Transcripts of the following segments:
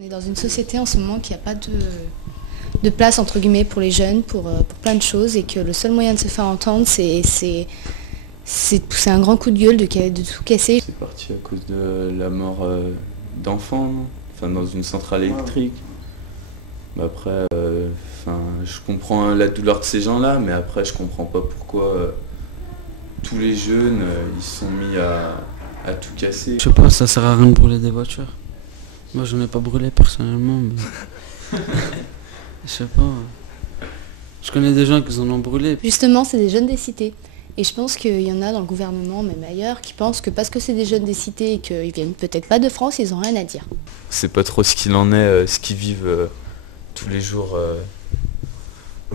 On est dans une société en ce moment qui n'a pas de place entre guillemets pour les jeunes, pour plein de choses, et que le seul moyen de se faire entendre, c'est pousser un grand coup de gueule, de tout casser. C'est parti à cause de la mort d'enfants, enfin dans une centrale électrique. Après, je comprends la douleur de ces gens-là, mais après je comprends pas pourquoi tous les jeunes ils se sont mis à tout casser. Je sais pas, ça sert à rien de brûler des voitures. Moi j'en ai pas brûlé personnellement, mais je sais pas. Je connais des gens qui en ont brûlé. Justement, c'est des jeunes des cités. Et je pense qu'il y en a dans le gouvernement, même ailleurs, qui pensent que parce que c'est des jeunes des cités et qu'ils viennent peut-être pas de France, ils ont rien à dire. C'est pas trop ce qu'il en est, ce qu'ils vivent tous les jours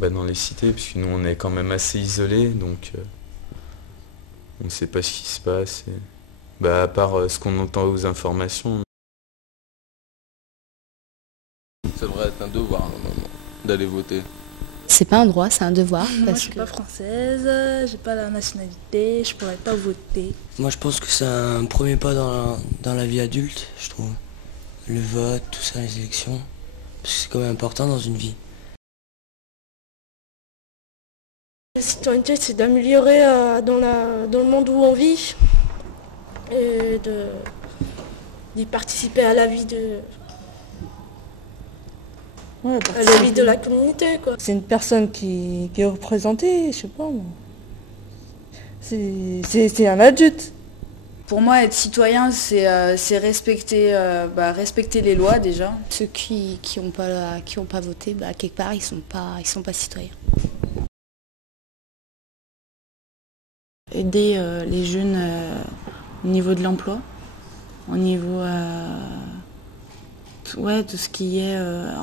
dans les cités, puisque nous on est quand même assez isolés, donc on ne sait pas ce qui se passe. À part ce qu'on entend aux informations. Ça devrait être un devoir normalement d'aller voter. C'est pas un droit, c'est un devoir. Moi je suis pas française, j'ai pas la nationalité, je pourrais pas voter. Moi je pense que c'est un premier pas dans la vie adulte, je trouve. Le vote, tout ça, les élections. Parce que c'est quand même important dans une vie. La citoyenneté, c'est d'améliorer dans le monde où on vit et d'y participer à la vie de la communauté, quoi. C'est une personne qui est représentée, je sais pas moi. C'est un adulte. Pour moi, être citoyen, c'est respecter les lois déjà. Ceux qui ont pas voté, quelque part, ils sont pas citoyens. Aider les jeunes au niveau de l'emploi, au niveau tout ce qui est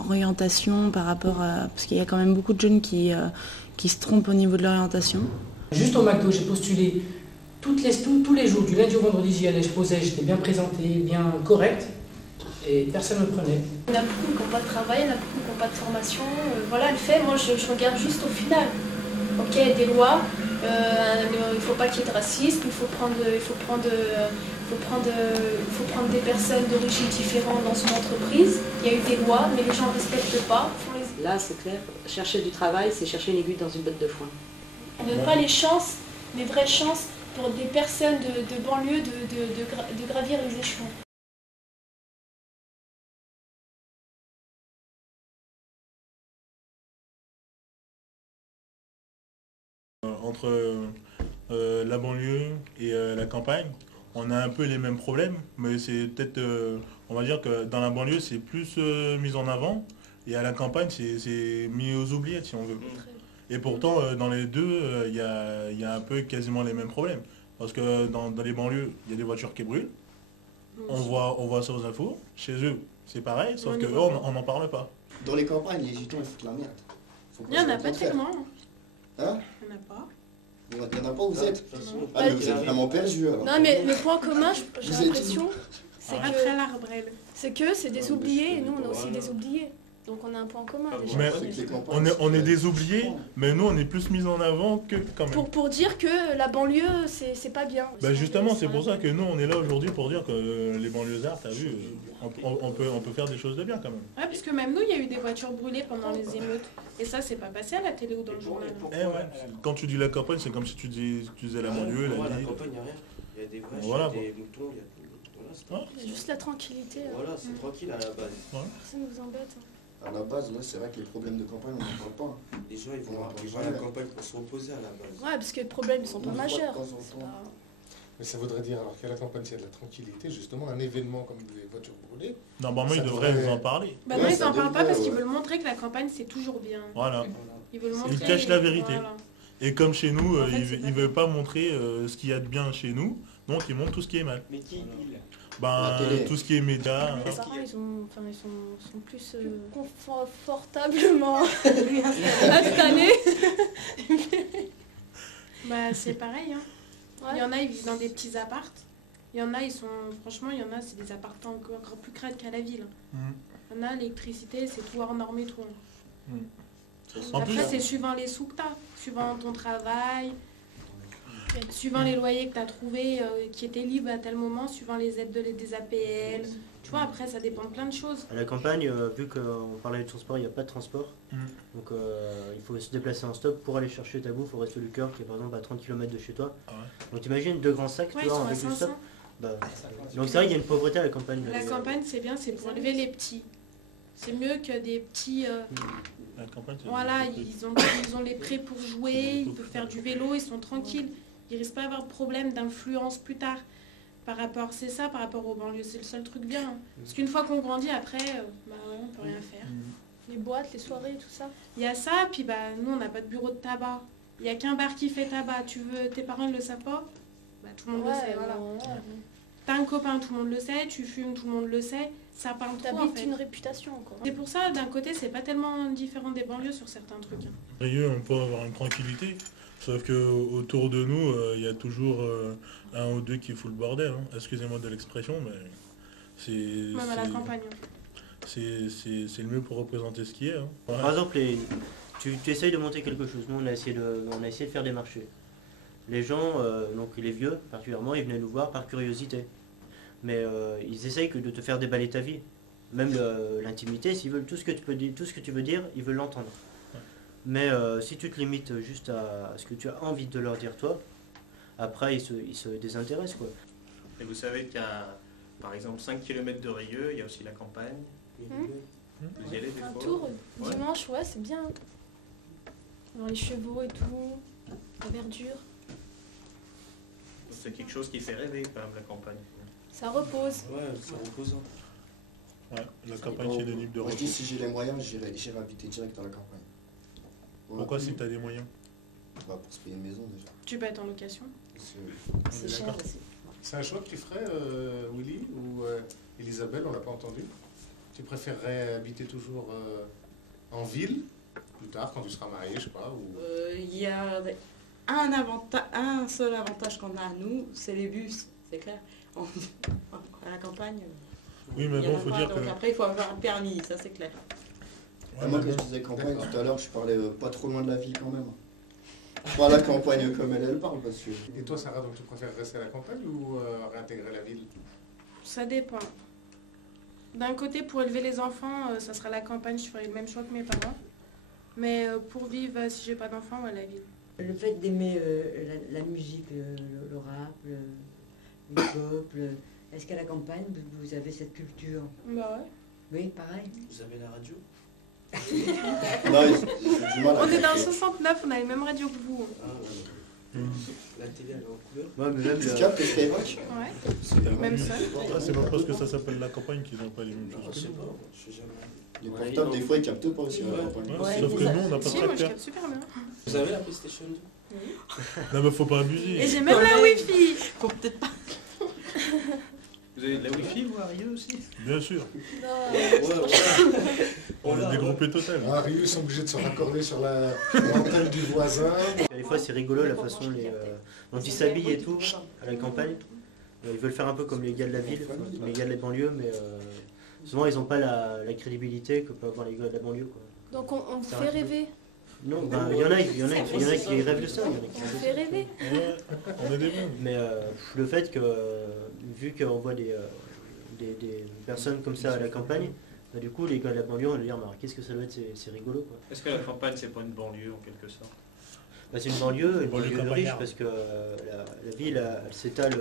orientation par rapport à... Parce qu'il y a quand même beaucoup de jeunes qui se trompent au niveau de l'orientation. Juste au McDo, j'ai postulé tous les jours, du lundi au vendredi, j'y allais, je posais, j'étais bien présenté, bien correct, et personne ne me prenait. Il y en a beaucoup qui n'ont pas de travail, il y en a beaucoup qui n'ont pas de formation. Voilà, le fait, moi je regarde juste au final. Ok, des lois, il ne faut pas qu'il y ait de racisme, il faut prendre des personnes d'origine différente dans son entreprise. Il y a eu des lois, mais les gens ne respectent pas. Là, c'est clair, chercher du travail, c'est chercher une aiguille dans une botte de foin. On ne donne pas les chances, les vraies chances pour des personnes de banlieue de gravir les échelons. Entre la banlieue et la campagne, on a un peu les mêmes problèmes, mais c'est peut-être, on va dire que dans la banlieue c'est plus mis en avant, et à la campagne c'est mis aux oubliettes si on veut. Et pourtant dans les deux, il y a un peu quasiment les mêmes problèmes. Parce que dans les banlieues, il y a des voitures qui brûlent, on voit ça aux infos, chez eux c'est pareil, sauf qu'eux on n'en parle pas. Dans les campagnes, les gitans ils foutent la merde. Il n'y en a pas tellement. Hein? Il n'y en a pas. Il n'y en a pas où vous êtes? Ah mais vous êtes vraiment perdu alors. Non mais le point commun, j'ai l'impression, c'est que c'est des oubliés et nous on est aussi des oubliés. Donc on a un point commun déjà. Mais on est des oubliés, mais nous on est plus mis en avant que quand même. Pour dire que la banlieue c'est pas bien. Justement c'est pour ça que nous on est là aujourd'hui pour dire que les banlieusards, t'as vu, on peut faire des choses de bien quand même. Ouais, parce que même nous il y a eu des voitures brûlées pendant les émeutes. Et ça c'est pas passé à la télé ou dans le journal. Quand tu dis la campagne, c'est comme si tu disais la banlieue, la ville. La campagne, il n'y a rien. Il y a des vaches, il y a des moutons, c'est juste la tranquillité. Voilà, c'est tranquille à la base. Personne ne vous embête. À la base, c'est vrai que les problèmes de campagne, on n'en parle pas. Les gens, ils vont à la campagne pour se reposer à la base. Ouais, parce que les problèmes ne sont pas majeurs. Mais ça voudrait dire, alors qu'à la campagne, s'il y a de la tranquillité, justement, un événement comme des voitures brûlées... Normalement, ils devraient nous en parler. Non, ils n'en parlent pas parce qu'ils veulent montrer que la campagne, c'est toujours bien. Voilà. Ils cachent la vérité. Voilà. Et comme chez nous, ils ne veulent pas montrer ce qu'il y a de bien chez nous, donc ils montrent tout ce qui est mal. Mais qui tout ce qui est médias. Les parents, ils sont plus confortablement installés. C'est pareil. Hein. Ouais. Il y en a, ils vivent dans des petits apparts. Il y en a, franchement, c'est des appartements encore plus crades qu'à la ville. Il y en a, l'électricité, c'est tout hors norme et tout. Après, c'est suivant les sous que tu as, suivant ton travail. Suivant les loyers que tu as trouvés, qui étaient libres à tel moment, suivant les aides des APL. Tu vois, après, ça dépend de plein de choses. À la campagne, vu qu'on parlait de transport, il n'y a pas de transport. Donc il faut se déplacer en stop pour aller chercher ta bouffe au Resto du Cœur, qui est par exemple à 30 km de chez toi. Donc t'imagines 2 grands sacs, Ouais, tu vois, ils sont à avec du 500. stop. Donc c'est vrai qu'il y a une pauvreté à la campagne. La campagne, c'est bien, c'est pour élever les petits. C'est mieux que des petits... La campagne, c'est voilà, ils ont les prêts pour jouer, ils peuvent faire du vélo, ils sont tranquilles. Ils risquent pas d'avoir de problème d'influence plus tard. Par rapport aux banlieues, c'est le seul truc bien. Parce qu'une fois qu'on grandit, après, on peut rien faire. Les boîtes, les soirées, tout ça. Il y a ça, puis nous, on n'a pas de bureau de tabac. Il n'y a qu'un bar qui fait tabac. Tes parents ne le savent pas, tout le monde le sait. Voilà. T'as un copain, tout le monde le sait. Tu fumes, tout le monde le sait. Ça parle trop, en fait. Une réputation, quoi. C'est pour ça, d'un côté, c'est pas tellement différent des banlieues sur certains trucs. Rieux, on peut avoir une tranquillité. Sauf que autour de nous, il y a toujours un ou deux qui fout le bordel. Hein. Excusez-moi de l'expression, mais c'est... Même à la campagne. C'est le mieux pour représenter ce qui est. Hein. Ouais. Par exemple, tu essayes de monter quelque chose. Nous, on a essayé de faire des marchés. Les gens, donc les vieux particulièrement, ils venaient nous voir par curiosité. Mais ils essayent que de te faire déballer ta vie. Même l'intimité, s'ils veulent tout ce que tu veux dire, ils veulent l'entendre. Mais si tu te limites juste à ce que tu as envie de leur dire toi, après ils se désintéressent, quoi. Et vous savez qu'il y a par exemple 5 km de Rieux, il y a aussi la campagne. Vous y allez des Un fois tour dimanche, ouais, c'est bien. Dans les chevaux et tout, la verdure. C'est quelque chose qui fait rêver quand même, la campagne. Ça repose. Ouais, c'est reposant. Ouais, la campagne c'est libre de Moi je repos. dis si j'ai les moyens, j'irai habiter direct à la campagne. Pourquoi si tu as des moyens? Pour se payer une maison déjà. Tu peux être en location. C'est cher aussi. C'est un choix que tu ferais, Willy ou Elisabeth, on l'a pas entendu. Tu préférerais habiter toujours en ville, plus tard, quand tu seras marié, je sais pas ou... Il y a un seul avantage qu'on a à nous, c'est les bus, c'est clair. À la campagne, oui, mais il y en bon, a faut pas, dire donc que... après il faut avoir un permis, ça c'est clair. Ouais, moi quand je disais campagne tout à l'heure, je parlais pas trop loin de la ville quand même. Pas la campagne comme elle parle parce que... Et toi Sarah, donc tu préfères rester à la campagne ou réintégrer la ville? Ça dépend. D'un côté, pour élever les enfants, ça sera la campagne, je ferai le même choix que mes parents. Mais pour vivre, si j'ai pas d'enfants, la ville. Le fait d'aimer la musique, le rap, le hip-hop, est-ce qu'à la campagne, vous avez cette culture? Bah ouais. Oui, pareil. Vous avez la radio? On est dans le 69, on a les mêmes radios que vous. La télé elle est en couleur. Ouais, mais même Tu captes ce qu'elle évoque? Ouais. Même ça. C'est pas parce que ça s'appelle la campagne qu'ils n'ont pas les mêmes choses Je sais que pas, nous. je sais jamais. Les portables, des fois, ils captent pas aussi à la campagne. Sauf que nous, on n'a pas Si, de moi je tracteur. capte super bien. Vous avez la PlayStation 2? Oui. Non mais faut pas abuser. Et j'ai même la Wi-Fi. Faut peut-être pas. Vous avez de la Wi-Fi, vous, à Rieux aussi? Bien sûr. Non. On est dégroupé total. Ah, Rieux, ils sont obligés de se raccorder sur l'antenne du voisin. des fois c'est rigolo la façon dont ils s'habillent et tout à la campagne. Ils veulent faire un peu comme les gars de la ville, enfin, les gars de la banlieue, mais souvent ils n'ont pas la crédibilité que peuvent avoir les gars de la banlieue, quoi. Donc on vous Ça fait reste- rêver. Non, ben, il y en a qui rêvent de ça. Il y en a qui On rêvent vous de fait ça. rêver. On est des bons. Mais le fait que, vu qu'on voit des personnes comme ça à la campagne, bah, du coup les gars de la banlieue vont dire bah, qu'est-ce que ça doit être, c'est rigolo, quoi. Est-ce que la campagne, c'est pas une banlieue en quelque sorte? Bah, c'est une banlieue riche campagnarde. parce que la ville elle s'étale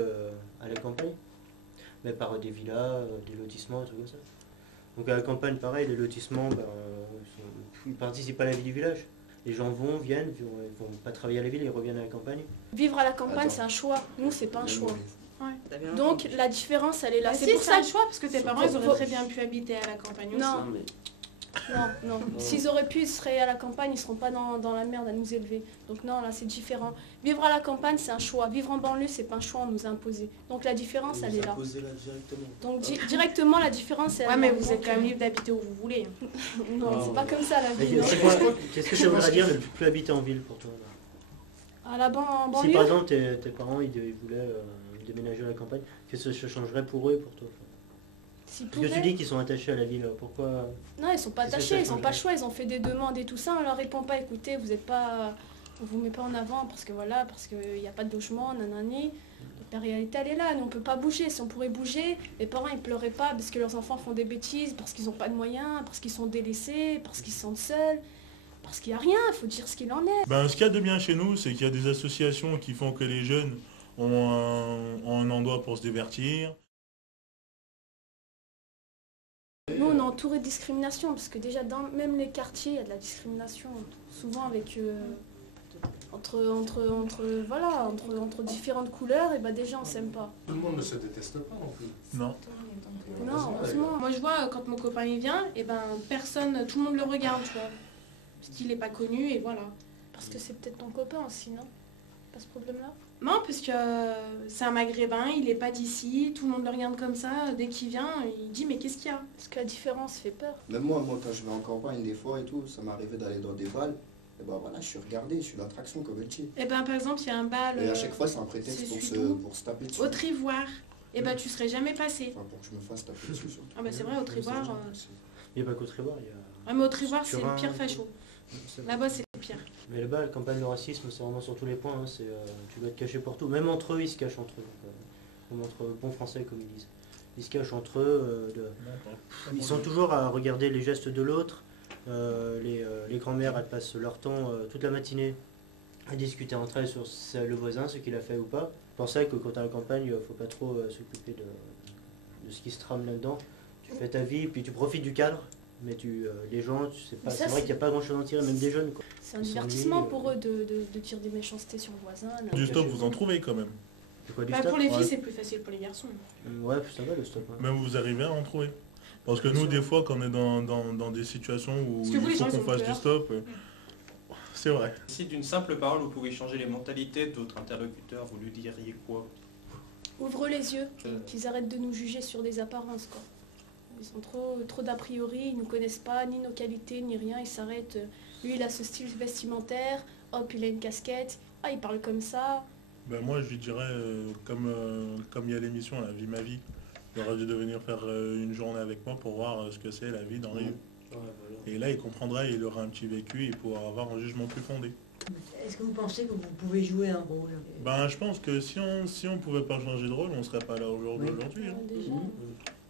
à la campagne, mais par des villas, des lotissements, des trucs comme ça. Donc à la campagne, pareil, les lotissements, ils participent à la vie du village. Les gens viennent, ils vont pas travailler à la ville, ils reviennent à la campagne. Vivre à la campagne, c'est un choix. Nous, c'est pas un choix. Ouais. Donc la différence, elle est là. Bah C'est si, pour c'est ça un choix, parce que tes parents, ils auraient Faut- très bien pu habiter à la campagne aussi. Non. Non. S'ils auraient pu, ils seraient à la campagne, ils seront pas dans la merde à nous élever. Donc non, là c'est différent. Vivre à la campagne, c'est un choix. Vivre en banlieue, c'est pas un choix, on nous a imposé. Donc la différence, elle est là. Posez là directement. Donc directement, la différence, elle Ouais, est mais là. vous êtes quand même libre d'habiter où vous voulez. Non, c'est pas comme ça la vie. non. Qu'est-ce que ça voudrait dire de ne plus habiter en ville pour toi? À la en Si banlieue. par exemple tes parents ils voulaient déménager à la campagne, qu'est-ce que ça changerait pour eux et pour toi? S'ils Parce que tu pouvaient. dis qu'ils sont attachés à la ville, pourquoi? Non, ils sont pas Qu'est-ce que attachés, ça ils ont change? pas le choix, ils ont fait des demandes et tout ça, on leur répond pas, écoutez, vous êtes pas On vous met pas en avant parce que voilà, parce qu'il n'y a pas de logement, nanani. Donc la réalité elle est là, nous on peut pas bouger. Si on pourrait bouger, les parents ils pleuraient pas parce que leurs enfants font des bêtises, parce qu'ils n'ont pas de moyens, parce qu'ils sont délaissés, parce qu'ils se sentent seuls, parce qu'il n'y a rien, il faut dire ce qu'il en est. Ce qu'il y a de bien chez nous, c'est qu'il y a des associations qui font que les jeunes ont un endroit pour se divertir. Nous on est entouré de discrimination parce que déjà dans même les quartiers il y a de la discrimination, souvent avec entre différentes couleurs, et bah déjà on s'aime pas. Tout le monde ne se déteste pas non plus. Non. Non, heureusement. Moi je vois quand mon copain il vient, et ben personne, tout le monde le regarde, tu vois. Parce qu'il n'est pas connu et voilà. Parce que c'est peut-être ton copain aussi, non? Pas ce problème-là? Non, parce que c'est un maghrébin, il n'est pas d'ici, tout le monde le regarde comme ça, dès qu'il vient, il dit mais qu'est-ce qu'il y a? Parce que la différence fait peur. Même moi, quand je vais en campagne des fois et tout, ça m'arrivait d'aller dans des balles. Et ben voilà, je suis regardé, je suis l'attraction comme elle dit. Et ben par exemple, il y a un bal. Et à chaque fois, c'est un prétexte pour se taper dessus. Au Trivoire. Et ben tu serais jamais passé. Enfin, pour que je me fasse taper dessus surtout. Ah ben c'est vrai, au Trivoire. Il n'y a pas qu'au Trivoire, il y a... Ah mais au Trivoire, c'est le pire facho. Là-bas, c'est le pire. Mais là-bas, la campagne de racisme, c'est vraiment sur tous les points. Hein, tu dois te cacher pour tout. Même entre eux, ils se cachent entre eux. Comme entre bons français, comme ils disent. Ils se cachent entre eux. Ils sont toujours à regarder les gestes de l'autre. Les grands-mères, elles passent leur temps toute la matinée à discuter entre elles sur le voisin, ce qu'il a fait ou pas. C'est pour ça que quand tu es à la campagne, il ne faut pas trop s'occuper de ce qui se trame là-dedans. Tu fais ta vie, puis tu profites du cadre. Mais les gens, c'est vrai qu'il n'y a pas grand chose à en tirer, même des jeunes. C'est un divertissement pour eux de dire des méchancetés sur le voisin. Du stop, vous en trouvez quand même. Quoi, du bah, stop pour les filles, c'est plus facile, pour les garçons. Ouais, ça va le stop. Hein. Même vous arrivez à en trouver. Parce que nous, des fois, quand on est dans des situations où il faut qu'on fasse du stop, c'est vrai. Si d'une simple parole, vous pouvez changer les mentalités d'autres interlocuteurs, vous lui diriez quoi? Ouvre les yeux, qu'ils arrêtent de nous juger sur des apparences, quoi. Ils sont trop d'a priori, ils nous connaissent pas, ni nos qualités, ni rien, ils s'arrêtent. Lui, il a ce style vestimentaire, hop, il a une casquette, ah, il parle comme ça. Moi, je lui dirais, comme il y a l'émission, La vie, ma vie, il aurait dû venir faire une journée avec moi pour voir ce que c'est la vie dans les rues. Ouais, voilà. Et là, il comprendra, il aura un petit vécu, il pourra avoir un jugement plus fondé. Est-ce que vous pensez que vous pouvez jouer un rôle? Je pense que si on pouvait pas changer de rôle, on serait pas là aujourd'hui.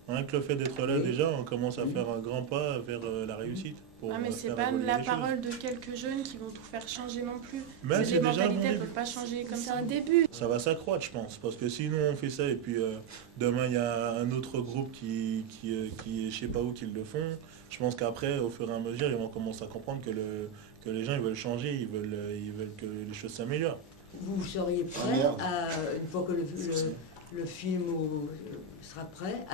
Rien que le fait d'être là, déjà, on commence à faire un grand pas vers la réussite. Mais c'est pas la parole de quelques jeunes qui vont tout faire changer non plus. Mais les mentalités ne peuvent pas changer comme ça. C'est un début. Ça va s'accroître, je pense, parce que si nous on fait ça et puis demain il y a un autre groupe qui je sais pas où qui le font, je pense qu'après, au fur et à mesure, ils vont commencer à comprendre que les gens ils veulent changer, ils veulent que les choses s'améliorent. Vous seriez prêt, une fois que le film sera prêt,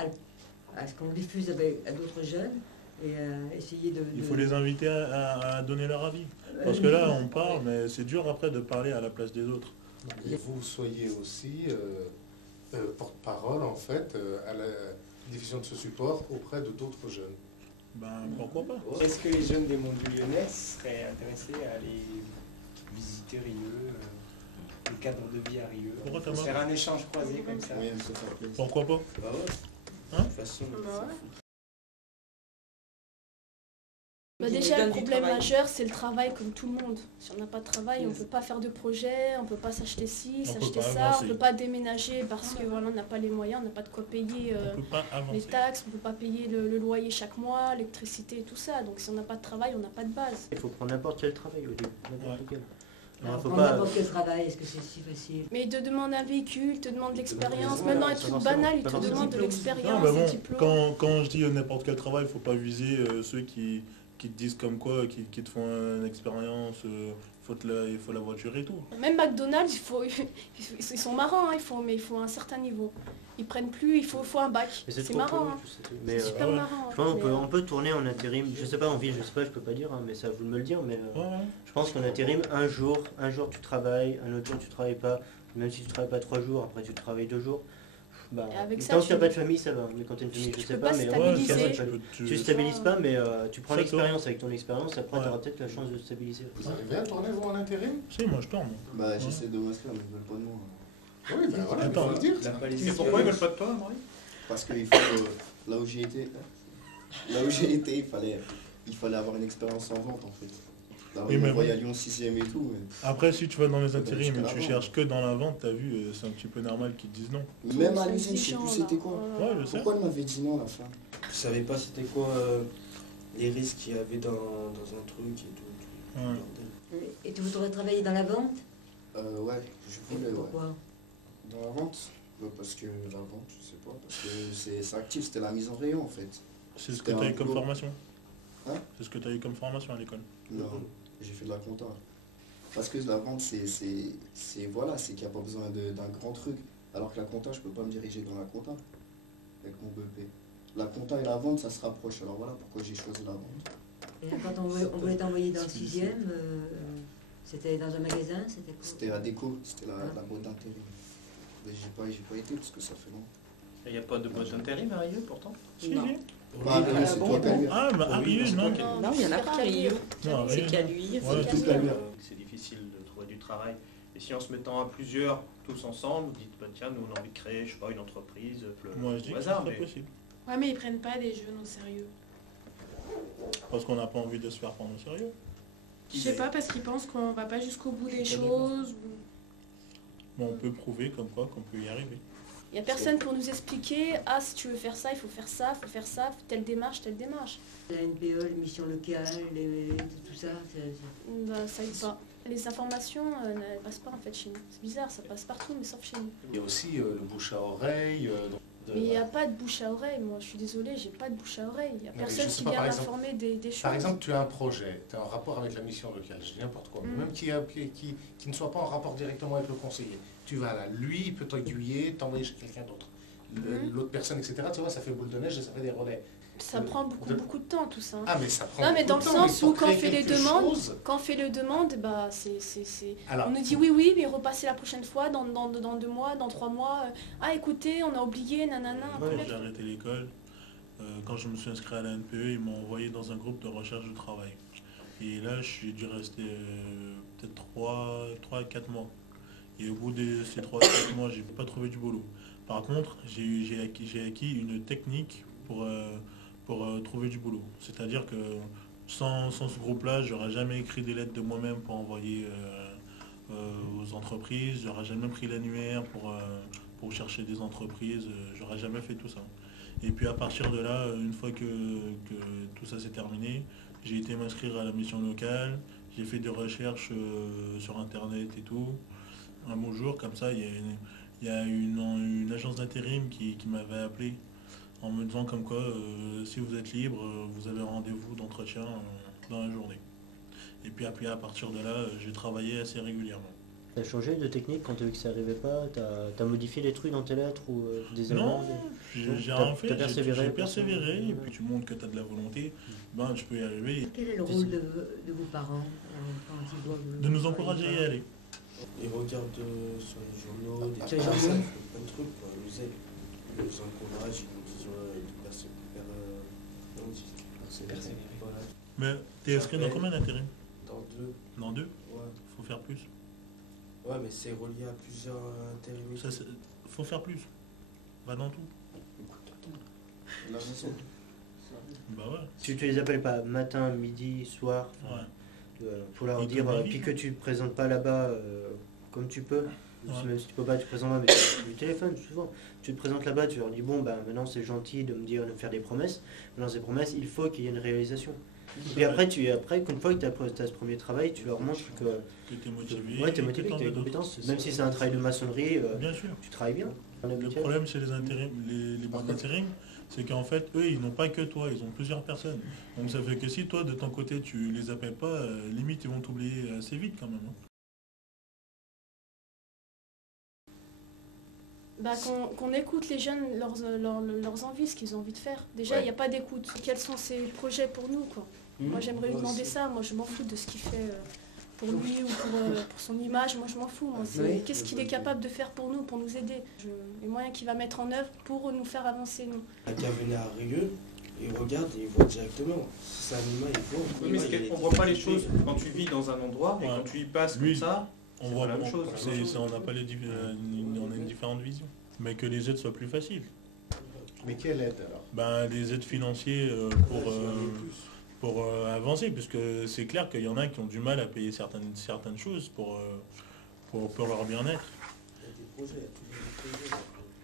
à ce qu'on le diffuse à d'autres jeunes et essayer de... Il faut les inviter à donner leur avis. Parce que là, on parle, mais c'est dur après de parler à la place des autres. Et vous soyez aussi porte-parole, en fait, à la diffusion de ce support auprès de d'autres jeunes. Pourquoi pas? Est-ce que les jeunes des mondes lyonnais seraient intéressés à aller visiter Rieux, le cadre de vie à Rieux, faire un échange croisé comme ça? Pourquoi pas? De toute façon, déjà, le problème majeur, c'est le travail comme tout le monde. Si on n'a pas de travail, on ne peut pas faire de projet, on ne peut pas s'acheter ci, s'acheter ça, on ne peut pas déménager parce que voilà, on n'a pas les moyens, on n'a pas de quoi payer les taxes, on ne peut pas payer le loyer chaque mois, l'électricité et tout ça. Donc si on n'a pas de travail, on n'a pas de base. Il faut prendre n'importe quel travail au début, n'importe quel. N'importe quel travail, est-ce que c'est si facile? Mais il te demande un véhicule, il te demande de l'expérience. Même dans les trucs banals, il te demande de l'expérience, des diplômes. Quand je dis n'importe quel travail, il ne faut pas viser ceux qui te disent comme quoi, qui te font une expérience, il faut la voiture et tout. Même McDonald's, ils sont marrants, mais il faut un certain niveau. Ils prennent plus, il faut un bac. C'est marrant. C'est super marrant. Je pense on peut tourner en intérim, je sais pas en ville, je sais pas, je peux pas dire, mais ça vous de me le dire, mais je pense qu'en intérim, un jour tu travailles, un autre jour tu travailles pas, même si tu travailles pas 3 jours, après tu travailles 2 jours. Tant que tu n'as pas de famille, ça va, mais quand tu as une famille, je sais pas, mais tu stabilises pas, mais tu prends l'expérience avec ton expérience, après tu auras peut-être la chance de stabiliser. Vous arrivez à tourner vous en intérim? Si, moi je tourne. J'essaie de m'inscrire, mais ils veulent pas de moi. Oui, voilà, il faut le dire. Et pourquoi ils veulent pas de toi, Marie? Parce que là où j'ai été, il fallait avoir une expérience en vente en fait. Là, Oui, on mais voit bon. à Lyon 6e et tout. Après, si tu vas dans les intérims jusqu'à et la tu vente. cherches que dans la vente, t'as vu, c'est un petit peu normal qu'ils te disent non. Même à l'usine, je sais plus c'était quoi. Ouais, je sais. Pourquoi elle m'avait dit non à la fin? Je savais pas c'était quoi les risques qu'il y avait dans un truc et tout. Ouais. Et tu voudrais travailler dans la vente? Ouais, je voulais, ouais. Pourquoi? Dans la vente? Parce que la vente, je sais pas, parce que c'est actif, c'était la mise en rayon en fait. C'est ce que tu as eu comme formation. Hein? C'est ce que tu as eu comme formation à l'école. Non, j'ai fait de la compta. Parce que la vente, voilà, c'est qu'il n'y a pas besoin d'un grand truc. Alors que la compta, je peux pas me diriger dans la compta avec mon BEP. La compta et la vente, ça se rapproche. Alors voilà pourquoi j'ai choisi la vente. Et là, quand on voulait t'envoyer dans le 6e, c'était dans un magasin, c'était quoi? C'était la déco, c'était la boîte d'intérim. Mais j'ai pas été parce que ça fait longtemps. Il n'y a pas de boîte d'intérim à Rieux pourtant? Non. Bah, c'est toi qui as lu. Ah, bah, à Rieux, non. Non, il y en a pas à Rieux. Non, C'est qu'à lui. C'est difficile de trouver du travail. Et si en se mettant à plusieurs, tous ensemble, vous dites, bah, tiens, nous on a envie de créer, je sais pas, une entreprise, Moi, je dis au que hasard, c'est mais possible. Ouais, mais ils prennent pas des jeunes au sérieux. Parce qu'on n'a pas envie de se faire prendre au sérieux. Je sais pas, parce qu'ils pensent qu'on va pas jusqu'au bout des choses. Mais on peut prouver comme quoi qu'on peut y arriver. Il n'y a personne pour nous expliquer, ah si tu veux faire ça, il faut faire ça, telle démarche, telle démarche. La NPE, les missions locales, tout ça, Bah, ça aide pas. Les informations ne passent pas en fait chez nous. C'est bizarre, ça passe partout mais sauf chez nous. Il y a aussi le bouche à oreille. Mais il n'y a pas de bouche à oreille, moi je suis désolée, j'ai pas de bouche à oreille. Il n'y a Non, mais personne je sais qui pas, vient par exemple- m'informer des choses. Par exemple, tu as un projet, tu as un rapport avec la mission locale, je dis n'importe quoi, même qui ne soit pas en rapport directement avec le conseiller. Tu vas là, lui, il peut t'aiguiller, t'envoyer chez quelqu'un d'autre. L'autre personne, etc., tu vois, ça fait boule de neige et ça fait des relais. Ça prend beaucoup de temps tout ça. Ah, mais ça prend Non, mais beaucoup dans de le temps, mais sens pour où quand on créer fait les quelque demandes, chose- bah Alors, on nous dit oui, mais repassez la prochaine fois, dans 2 mois, dans 3 mois. Ah écoutez, on a oublié, nanana. Quand j'ai arrêté l'école, quand je me suis inscrit à la NPE, ils m'ont envoyé dans un groupe de recherche de travail. Et là, j'ai dû rester peut-être 3 à 4 mois. Et au bout de ces 3 à 4 mois, j'ai pas trouvé du boulot. Par contre, j'ai acquis une technique pour trouver du boulot. C'est-à-dire que sans ce groupe-là, j'aurais jamais écrit des lettres de moi-même pour envoyer aux entreprises, j'aurais jamais pris l'annuaire pour chercher des entreprises, j'aurais jamais fait tout ça. Et puis à partir de là, une fois que tout ça s'est terminé, j'ai été m'inscrire à la mission locale, j'ai fait des recherches sur internet et tout. Un beau jour, comme ça, il y a une agence d'intérim qui m'avait appelé en me disant comme quoi, si vous êtes libre, vous avez un rendez-vous d'entretien dans la journée. Et puis après, à partir de là, j'ai travaillé assez régulièrement. T'as changé de technique quand t'as vu que ça arrivait pas? T'as modifié les trucs dans tes lettres ou des Non, amendes? j'ai T'as rien fait, persévéré, j'ai persévéré, et puis tu montres que tu as de la volonté, ben tu peux y arriver. Quel est le rôle de vos parents quand ils doivent... De nous encourager à y aller. Ils regardent sur les journaux, des Sur les trucs, journaux. plein de trucs, quoi. Ils nous encouragent, ils nous disent de persévérer. Voilà. Mais t'es inscrit dans combien d'intérim? Dans 2. Dans 2? Ouais. Faut faire plus. Ouais, mais c'est relié à plusieurs intérims. Faut faire plus. Va dans tout. La raison. Bah ouais. Si tu les appelles pas matin, midi, soir, pour leur Et dire, comme puis que tu te présentes pas là-bas comme tu peux, Ouais. même si tu peux pas, tu te présentes là, mais tu du téléphone souvent. Tu te présentes là-bas, tu leur dis bon bah maintenant c'est gentil de me dire de me faire des promesses. Maintenant ces promesses, il faut qu'il y ait une réalisation. Et après, une fois que tu as ce premier travail, tu leur montres que tu es motivé, ouais, tu es que motivé, que t'en tu as veux des compétences. d'autres. Même si c'est un travail de maçonnerie, Bien sûr. tu travailles bien. Le problème chez les intérims, les boîtes d'intérim, c'est qu'en fait, eux, ils n'ont pas que toi, ils ont plusieurs personnes. Donc ça fait que si toi, de ton côté, tu les appelles pas, limite, ils vont t'oublier assez vite quand même. Hein. Bah, qu'on écoute les jeunes, leurs envies, ce qu'ils ont envie de faire. Déjà, il n'y a pas d'écoute. Quels sont ses projets pour nous, quoi. Moi, j'aimerais lui demander ça. Moi, je m'en fous de ce qu'il fait pour lui ou pour son image. Moi, je m'en fous. Qu'est-ce qu'il est capable de faire pour nous, pour nous aider. Les moyens qu'il va mettre en œuvre pour nous faire avancer, nous. Un gars venait à Rieux, et il regarde et il voit directement. Si c'est un humain, il voit. Oui, mais on voit pas les choses quand tu vis dans un endroit et quand tu y passes comme ça. On voit la même chose. On n'a pas on a une différente vision. Mais que les aides soient plus faciles. Mais quelle aide alors? Ben, les aides financières pour avancer, puisque c'est clair qu'il y en a qui ont du mal à payer certaines choses pour leur bien-être.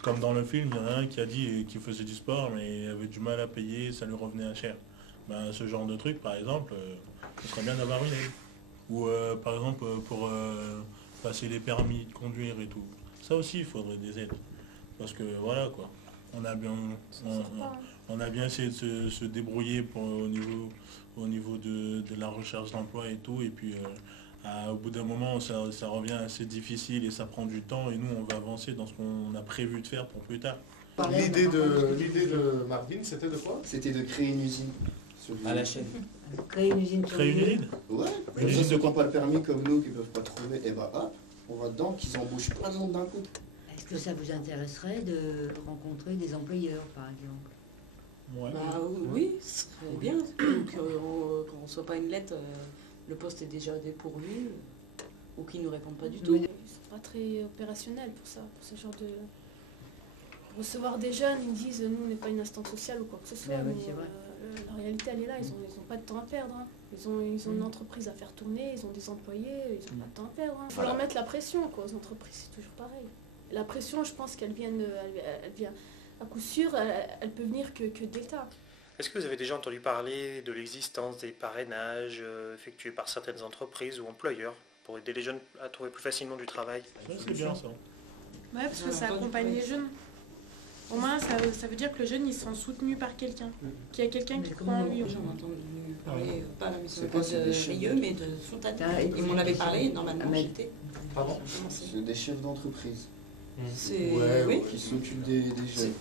Comme dans le film, il y en a un qui a dit qu'il faisait du sport, mais il avait du mal à payer, ça lui revenait à cher. Ben, ce genre de truc, par exemple, ce serait bien d'avoir une aide. Ou par exemple, pour passer les permis de conduire et tout. Ça aussi, il faudrait des aides. Parce que voilà, quoi. On a bien essayé de se débrouiller au niveau de la recherche d'emploi et tout. Et puis, au bout d'un moment, ça revient assez difficile et ça prend du temps. Et nous, on va avancer dans ce qu'on a prévu de faire pour plus tard. L'idée de Marvin, c'était de quoi? C'était de créer une usine. À la chaîne. Créer une usine. Créer une usine? Ouais. Une usine ceux qui n'ont pas le permis comme nous, qui ne peuvent pas trouver, et bah hop, on va dedans, qu'ils embauchent plein de monde d'un coup. Est-ce que ça vous intéresserait de rencontrer des employeurs, par exemple? Ouais. Bah oui, ce serait bien. Qu'on ne reçoit pas une lettre, le poste est déjà dépourvu, ou qu'ils ne nous répondent pas du tout. Ils sont pas très opérationnels pour ça, pour ce genre de... Recevoir des jeunes, ils disent nous on n'est pas une instance sociale ou quoi que ce soit. Ben oui, mais, c'est vrai. la réalité elle est là, ils ont pas de temps à perdre. Hein. Ils ont une entreprise à faire tourner, ils ont des employés, ils n'ont pas de temps à perdre. Il faut leur mettre la pression quoi, aux entreprises, c'est toujours pareil. La pression, je pense qu'elle vient à coup sûr, elle peut venir que d'État. Est-ce que vous avez déjà entendu parler de l'existence des parrainages effectués par certaines entreprises ou employeurs pour aider les jeunes à trouver plus facilement du travail? C'est bien ça. Ouais, parce que ça accompagne les jeunes. Au moins, ça veut dire que le jeune, il se sent soutenu par quelqu'un. Qu'il y a quelqu'un qui croit en lui. J'en ai entendu parler, pas à la mission de Rieux, mais de Fontaine. Ils m'en avaient parlé, normalement j'étais. Pardon? C'est des chefs d'entreprise. Oui. Qui s'occupent des jeunes.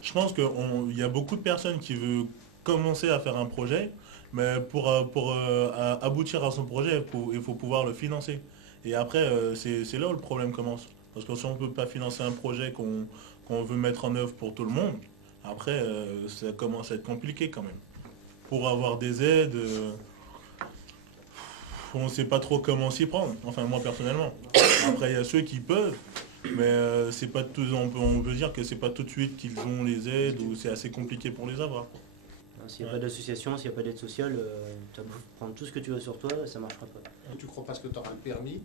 Je pense qu'il y a beaucoup de personnes qui veulent commencer à faire un projet, mais pour aboutir à son projet, il faut pouvoir le financer. Et après, c'est là où le problème commence. Parce que si on ne peut pas financer un projet qu'on veut mettre en œuvre pour tout le monde, après, ça commence à être compliqué quand même. Pour avoir des aides, on ne sait pas trop comment s'y prendre. Enfin, moi personnellement. Après, il y a ceux qui peuvent, mais c'est pas tout, on peut dire que c'est pas tout de suite qu'ils ont les aides ou c'est assez compliqué pour les avoir. S'il n'y a pas d'association, s'il n'y a pas d'aide sociale, tu vas prendre tout ce que tu veux sur toi, ça ne marchera pas. Tu crois parce que tu auras le permis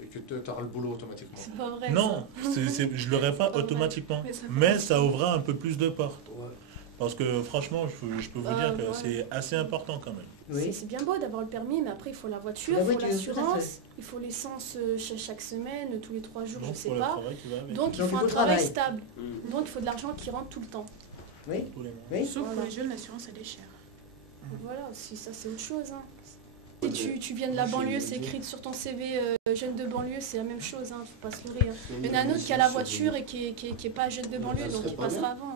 et que tu auras le boulot automatiquement? C'est pas vrai. Non, je ne l'aurai pas automatiquement, mais ça ouvrira un peu plus de portes. Ouais. Parce que franchement, je peux vous dire que c'est assez important quand même. Oui. C'est bien beau d'avoir le permis, mais après il faut la voiture, il faut l'assurance, il faut l'essence chaque semaine, tous les 3 jours, je sais pas. Donc il faut un travail stable. Donc il faut de l'argent qui rentre tout le temps. Oui. Sauf pour les jeunes, l'assurance elle est chère. Voilà, aussi ça c'est autre chose. Hein. Si tu viens de la banlieue, c'est écrit sur ton CV jeune de banlieue, c'est la même chose, hein, faut pas se leurrer. Hein. Il y en a un autre qui a la voiture et qui est pas jeune de banlieue, donc il passera avant.